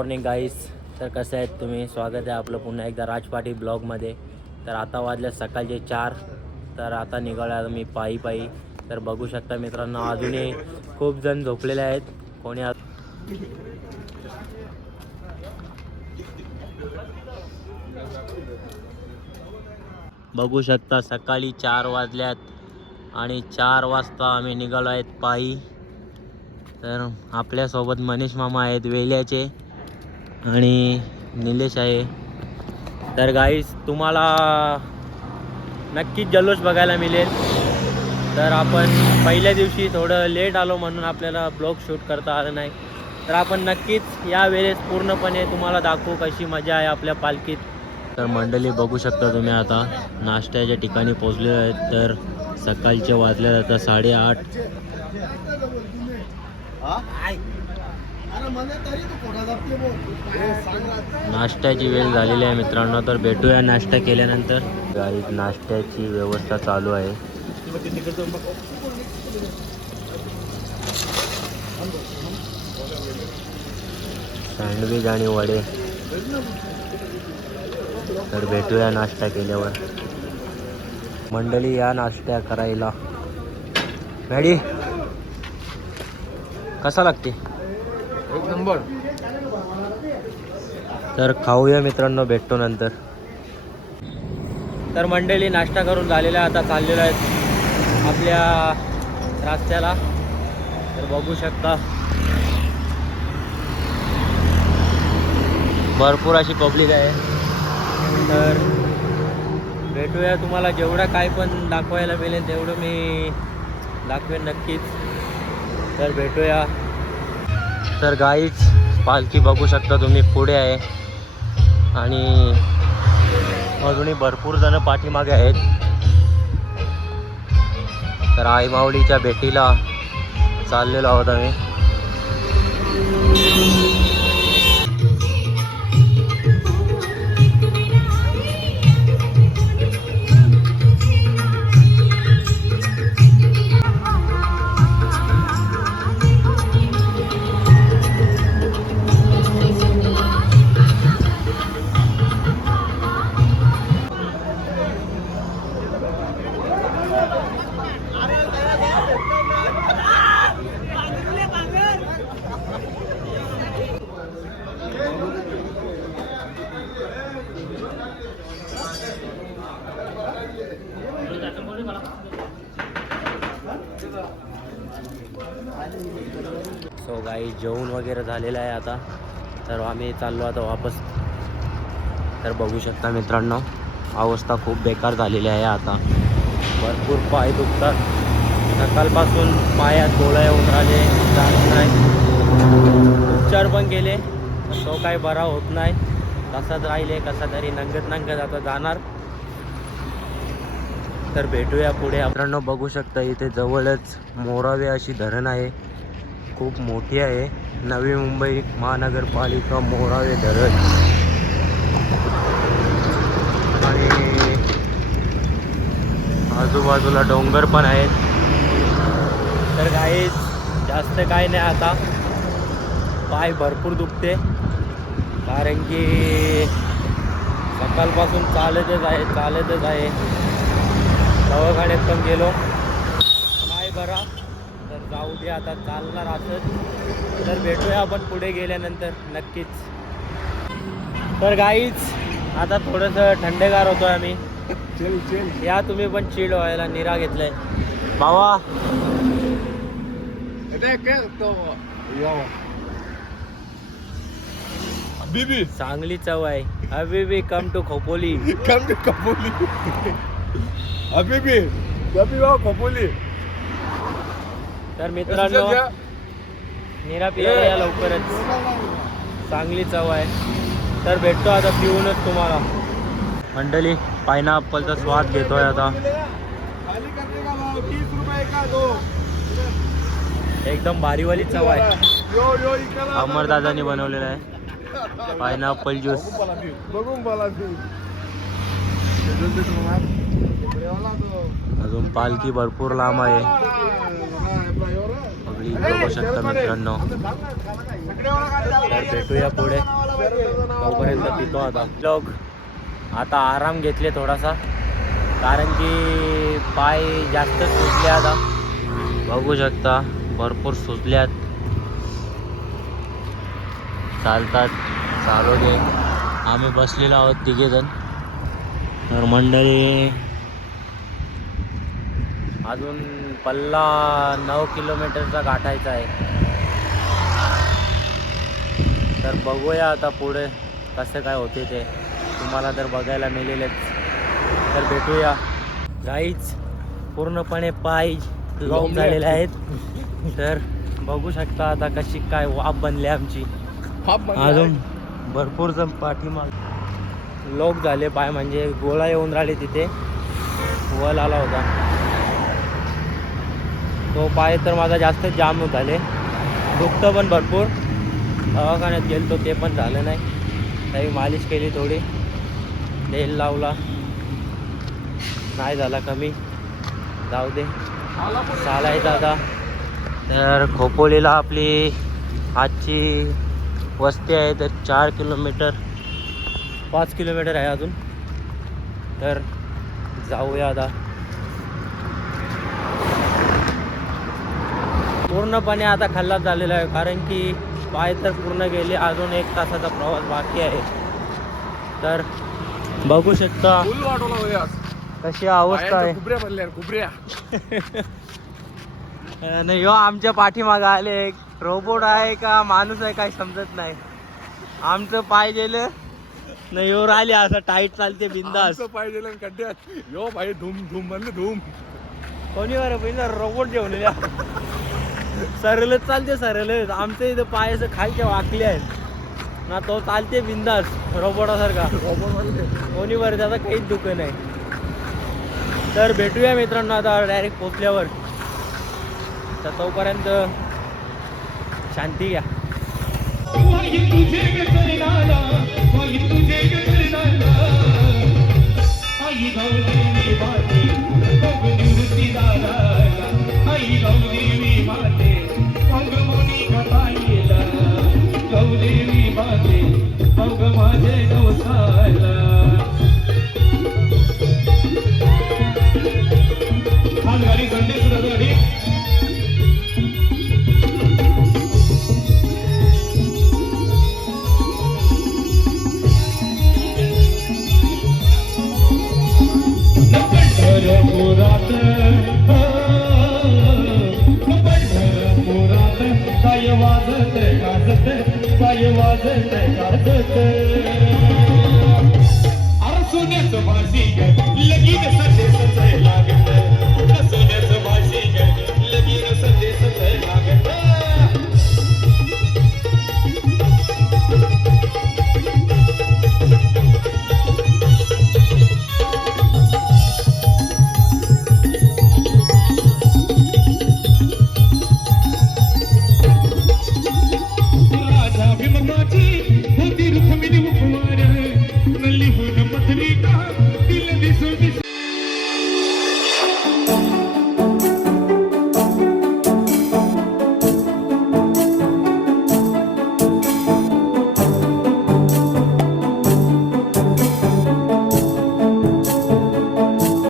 Morning गाईस. तर कसं आहेत तुम्ही? स्वागत आहे आपलं पुन्हा एकदा राजपाटी ब्लॉगमध्ये. तर आता वाजल्या सकाळचे 4. तर आता निघालो मी पायी. तर बघू शकता मित्रांनो, अजूनही खूप जण झोपलेले आहेत. कोणी बघू शकता सकाळी 4 वाजल्यात आणि 4 वाजता आम्ही निघालो आहेत पायी. तर आपल्यासोबत मनीष मामा आहेत वेल्याचे आणि निलेश आहे. तर गाईस तुम्हाला नक्कीच जल्लोष बघायला मिळेल. तर आपण पहिल्या दिवशी थोडं लेट आलो म्हणून आपल्याला ब्लॉग शूट करता आलं नाही. तर आपण नक्कीच यावेळेस पूर्णपणे तुम्हाला दाखवू कशी मजा आहे आपल्या पालखीत. तर मंडळी बघू शकता तुम्ही आता नाश्त्याच्या ठिकाणी पोहोचलेलो आहेत. तर सकाळचे वाजले आता 8:30. नाश्त्याची वेळ झालेली आहे मित्रांनो. तर भेटूया नाश्ता केल्यानंतर. गाईत नाश्त्याची व्यवस्था चालू आहे. सँडविच आणि वडे. तर भेटूया नाश्ता केल्यावर. मंडळी या नाश्ता करायला. मॅडी कसा लागते? एक नंबर. तर खाऊया मित्रांनो, भेटतो नंतर. तर मंडळी नाश्ता करून झालेला आता चाललेलो आहेत आपल्या रस्त्याला. तर बघू शकता भरपूर अशी पब्लिक आहे. तर भेटूया, तुम्हाला जेवढं काय पण दाखवायला मिळेल तेवढं मी दाखवेन नक्कीच. तर भेटूया. तर गाईच पालखी बघू शकता तुम्ही पुढे आहे आणि अजूनही भरपूर जण पाठीमागे आहेत. तर आई माऊलीच्या भेटीला चाललेलो आहोत आम्ही. सो गाई जेवण वगैरे झालेलं आहे आता. तर आम्ही चाललो आता वापस. तर बघू शकता मित्रांनो, अवस्था खूप बेकार झालेली आहे आता. भरपूर पाय दुखतात. सकाळपासून पायात गोळ्या येऊन राहिले, जात नाही. उपचार पण केले पण तो काही बरा होत नाही. तसाच राहिले, कसा तरी नंगत आता जाणार. तर भेटूया पुढे. मित्रांनो बघू शकता इथे जवळच मोरावे अशी धरण आहे. खूप मोठी आहे. नवी मुंबई महानगरपालिका मोरावे धरण. आणि आजूबाजूला डोंगर पण आहेत. तर काही जास्त काय नाही आता. पाय भरपूर दुखते कारण की सकाळपासून चालतच आहे. दवाखान्यात पण गेलो नाही बरा. तर जाऊ दे, आता चालणार असंच. तर भेटूया आपण पुढे गेल्यानंतर नक्कीच. तर गाईच आता थोडंसं थंडगार होतो आम्ही. या तुम्ही पण चिल व्हायला. निरा घेतलाय बाबा. बीबी चांगली चव आहे. हबीबी कम टू खोपोली. हबीबी खोपोली. तर मित्रांनो निरा पिऊया या लवकरच. चांगली चव आहे. तर भेटतो आता पिऊनच तुम्हाला. मंडळी पायनॅपलचा स्वाद घेतोय आता. एकदम भारीवाली चव आहे. अमरदादानी बनवलेला आहे पायनॅपल ज्यूस. अजून पालखी भरपूर लांब आहे. आपली बघू शकता मित्रांनो. तर भेटूया पुढे, तोपर्यंत पितो आता. लोक आता आराम घेतले थोडासा, कारण की पाय जास्त सुजले आता. बघू शकता भरपूर सुजल्यात. चालतात चालू दे. आम्ही बसलेलो आहोत तिघेजण. तर मंडळी अजून पल्ला 9 किलोमीटरचा गाठायचा आहे. तर बघूया आता पुढे कसं काय होते ते, तुम्हाला तर बघायला मिळेलच. तर भेटूया. गाईच पूर्णपणे पाय लॉक झालेले आहेत. तर बघू शकता आता कशी काय वाफ बनली आमची. अजून भरपूर जण पाठीमाग लॉक झाले पाय, म्हणजे गोळा येऊन राहिले तिथे. वल आला होता तो पाय, तर माझा जास्त जाम झाले. दुखतं पण भरपूर. दवाखान्यात गेलो ते पण झालं नाही. काही मालिश केली, थोडी तेल लावला, नाही झाला कमी. जाऊ दे, चालायचं आता. तर खोपोलीला आपली आजची वस्ती आहे. तर 4 किलोमीटर 5 किलोमीटर आहे अजून. तर जाऊया आता. पूर्णपणे आता खल्लास झालेला आहे, कारण की पाय तर पूर्ण गेले. अजून 1 तासाचा प्रवास बाकी आहे. तर बघू शकता कशी अवस्था आहे. नाही हो, आमच्या पाठीमागं आले एक रोबोट आहे का माणूस आहे काही समजत नाही. आमचं पाय गेलं नाही हो, राहिले असं टाईट चालते बिंदास. पाय गेलं खड्ड्यात. यो भाई धूम धूम म्हणलं धूम. कोणी बरं पहिला रोबोट घेऊन सरळच चालते, सरळच. आमचं इथं पाय असं खालच्या वाकले आहेत ना, तो चालते बिंदास रोबोटासारखा. कोणी बरं त्याचा काहीच दुःख नाही. तर भेटूया मित्रांनो आता डायरेक्ट पोचल्यावर. तर तोपर्यंत शांती घ्या. सोन्याचं भाजी लगीन सजे सजाय लागत.